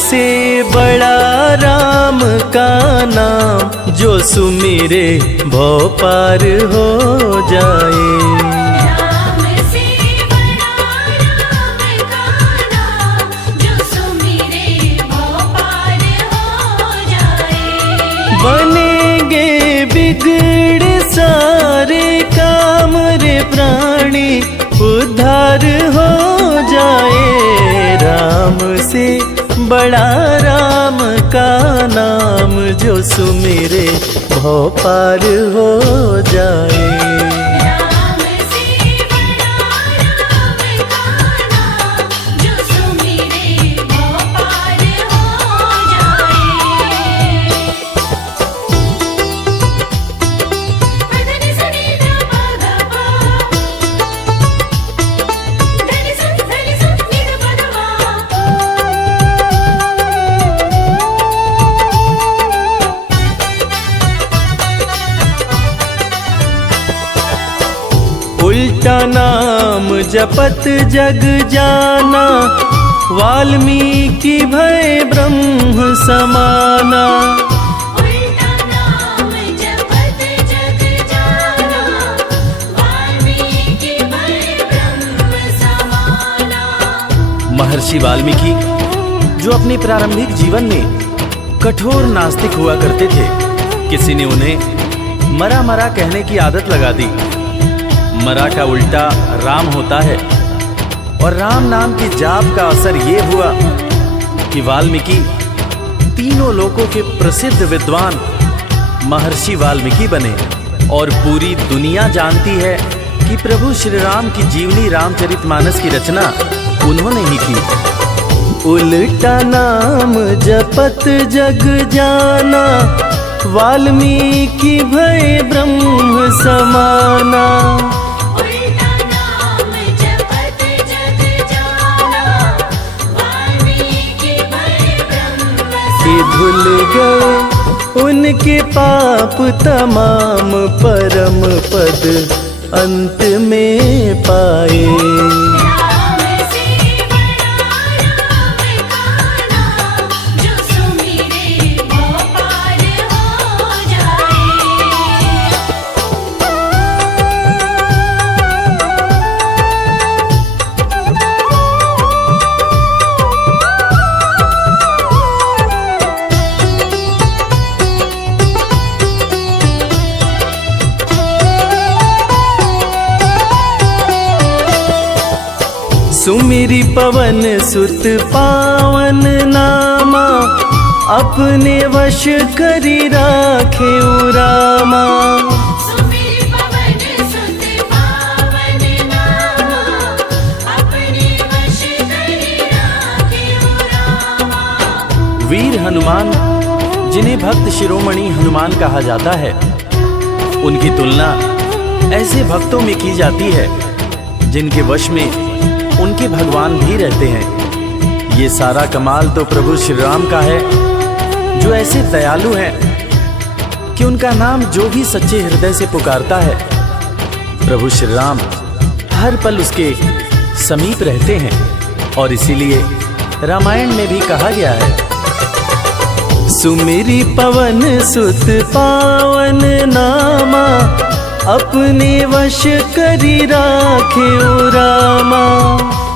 से बड़ा राम का नाम, जो सुमिरे भव पार हो जाए। राम से बड़ा राम का नाम, जो सुमिरे भव पार हो जाए। बनेंगे बिगड़े सारे काम रे प्राणी, उद्धार हो जाए। राम से बड़ा राम का नाम, जो सुमिरे भव पार हो जाए। राम से बड़ा राम का नाम, जो सुमिरे भव पार हो जाए। धनि सनि ध प ध प, धनि स नि ध प ध मा। उल्टा नाम जपत जग जाना, वाल्मीकि भय ब्रह्म समाना। उल्टा नाम जपत जग जाना, वाल्मीकि भय ब्रह्म समाना। महर्षि वाल्मीकि जो अपने प्रारंभिक जीवन में कठोर नास्तिक हुआ करते थे, किसी ने उन्हें मरा मरा कहने की आदत लगा दी। मरा का उल्टा राम होता है, और राम नाम की जाप का असर ये हुआ कि वाल्मीकि तीनों लोकों के प्रसिद्ध विद्वान महर्षि वाल्मीकि बने। और पूरी दुनिया जानती है कि प्रभु श्री राम की जीवनी रामचरितमानस की रचना उन्होंने ही की। उल्टा नाम जपत जग जाना, वाल्मीकि भय ब्रह्म समाना। उल्टा नाम जपत जग जाना, वाल्मीकि भय ब्रह्म कि धुल गए उनके पाप तमाम, परम पद अंत में पाए। राम से बड़ा राम का नाम, जो सुमिरे भव पार हो जाए। सुमिरी पवन सुत पावन नामा, अपने वश करी राखे रामा। सुमिर पवन सुत पावन नामा, अपने वश करि राखे रामा। वीर हनुमान, जिन्हें भक्त शिरोमणि हनुमान कहा जाता है, उनकी तुलना ऐसे भक्तों में की जाती है जिनके वश में उनके भगवान भी रहते हैं। ये सारा कमाल तो प्रभु श्री राम का है, जो ऐसे दयालु हैं कि उनका नाम जो भी सच्चे हृदय से पुकारता है, प्रभु श्री राम हर पल उसके समीप रहते हैं। और इसीलिए रामायण में भी कहा गया है, सुमिरी पवन सुत पावन नामा, अपने वश करी राखे रामा।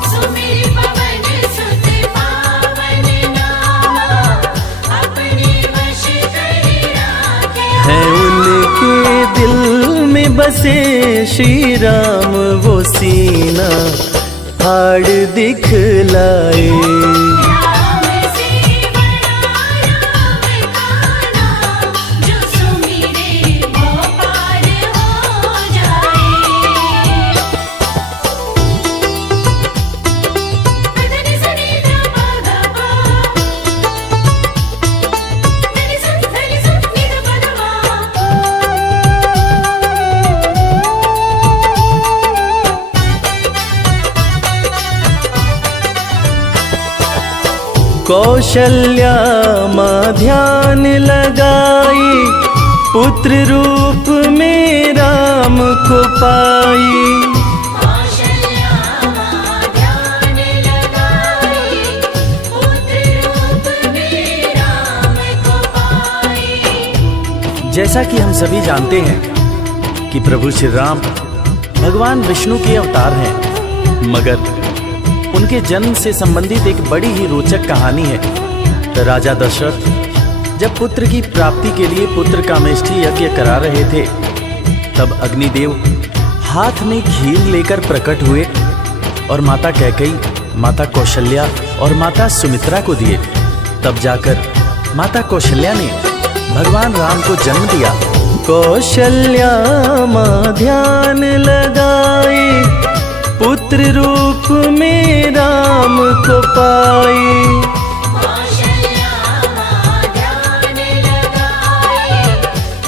सुमिर पवन सुत पावन नामा, अपने वश करि राखे। है उनके दिल में बसे श्री राम, वो सीना फाड़ दिखलाए। राम से बड़ा राम का नाम, जो सुमिरे भव पार हो जाए। धनि सनि ध प ध प, धनि स नि ध प ध मा। कौशल्या माँ ध्यान लगाई, पुत्र रूप में राम को पाई। कौशल्या माँ ध्यान लगाई, पुत्र रूप जैसा कि हम सभी जानते हैं कि प्रभु श्री राम भगवान विष्णु के अवतार हैं, मगर उनके जन्म से संबंधित एक बड़ी ही रोचक कहानी है। राजा दशरथ जब पुत्र की प्राप्ति के लिए पुत्र कामेष्ठी यज्ञ करा रहे थे, तब अग्निदेव हाथ में खीर लेकर प्रकट हुए और माता कैकेयी, माता कौशल्या और माता सुमित्रा को दिए। तब जाकर माता कौशल्या ने भगवान राम को जन्म दिया। कौशल्या माँ ध्यान लगाए, पुत्र रूप में राम को पाए। कौशल्या माँ ध्यान लगाए,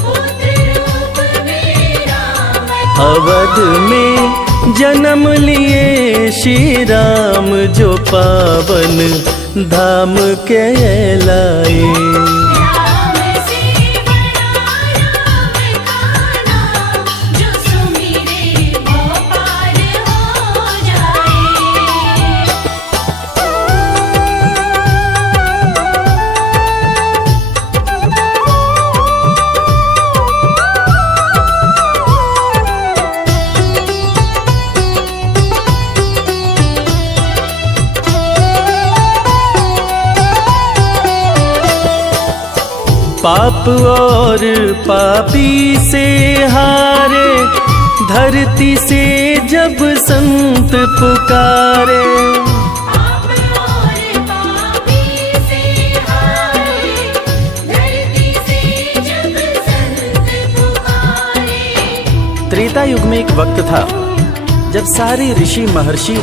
पुत्र रूप में राम अवध में जन्म लिए श्री राम, जो पावन धाम कहलाए। राम से बड़ा राम का नाम, जो सुमिरे वो पार हो जाए। पाप और पापी से हारे, धरती से जब संत पुकारे। पाप और पापी से हारे, धरती से जब संत पुकारे। त्रेता युग में एक वक्त था जब सारे ऋषि महर्षि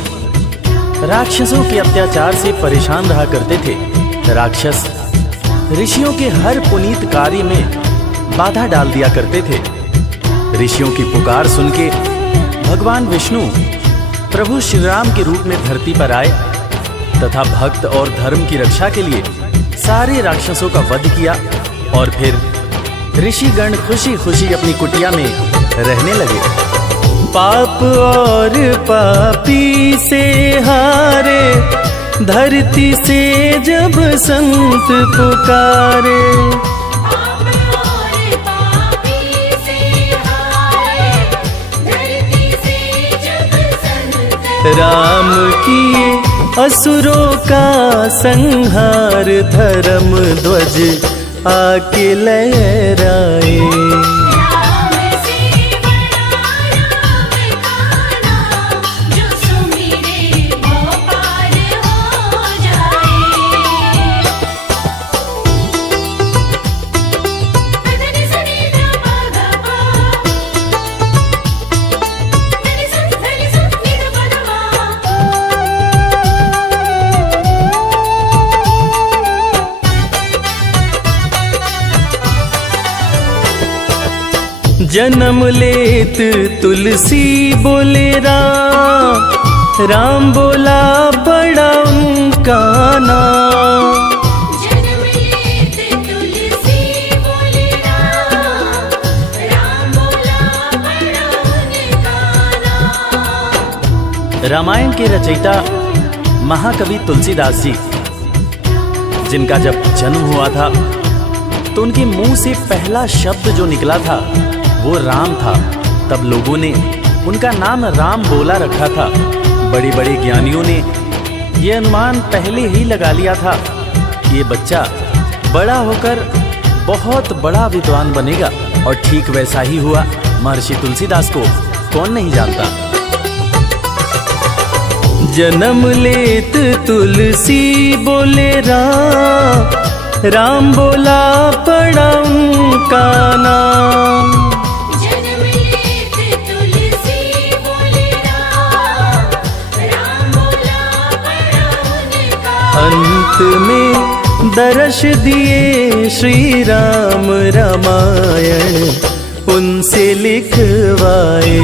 राक्षसों के अत्याचार से परेशान रहा करते थे। राक्षस ऋषियों के हर पुनीत कार्य में बाधा डाल दिया करते थे। ऋषियों की पुकार सुन के भगवान विष्णु प्रभु श्री राम के रूप में धरती पर आए तथा भक्त और धर्म की रक्षा के लिए सारे राक्षसों का वध किया और फिर ऋषिगण खुशी खुशी अपनी कुटिया में रहने लगे। पाप और पापी से हारे, धरती से जब संत पुकारे। पाप और पापी से हारे, धरती से जब संत राम किए असुरों का संहार, धर्म ध्वज आके लहराए। राम से बड़ा राम का नाम, जो सुमिरे वो पार हो जाए। धनि सनि ध प ग प, धनि स नि ध प ध जन्म लेत तुलसी बोले राम, राम बोला बड़ा उनका नाम। जन्म लेत तुलसी बोले राम, राम बोला बड़ा उनका नाम। रामायण के रचयिता महाकवि तुलसीदास जी, जिनका जब जन्म हुआ था तो उनके मुंह से पहला शब्द जो निकला था वो राम था। तब लोगों ने उनका नाम राम बोला रखा था। बड़े बड़े ज्ञानियों ने ये अनुमान पहले ही लगा लिया था कि ये बच्चा बड़ा होकर बहुत बड़ा विद्वान बनेगा, और ठीक वैसा ही हुआ। महर्षि तुलसीदास को कौन नहीं जानता। जन्म लेत तुलसी बोले राम, राम बोला पड़ा उनका नाम। जन्म लेत तुलसी बोले राम, राम बोला बड़ा उनका। अंत में दर्श दिए श्री राम, रामायण उनसे लिखवाए।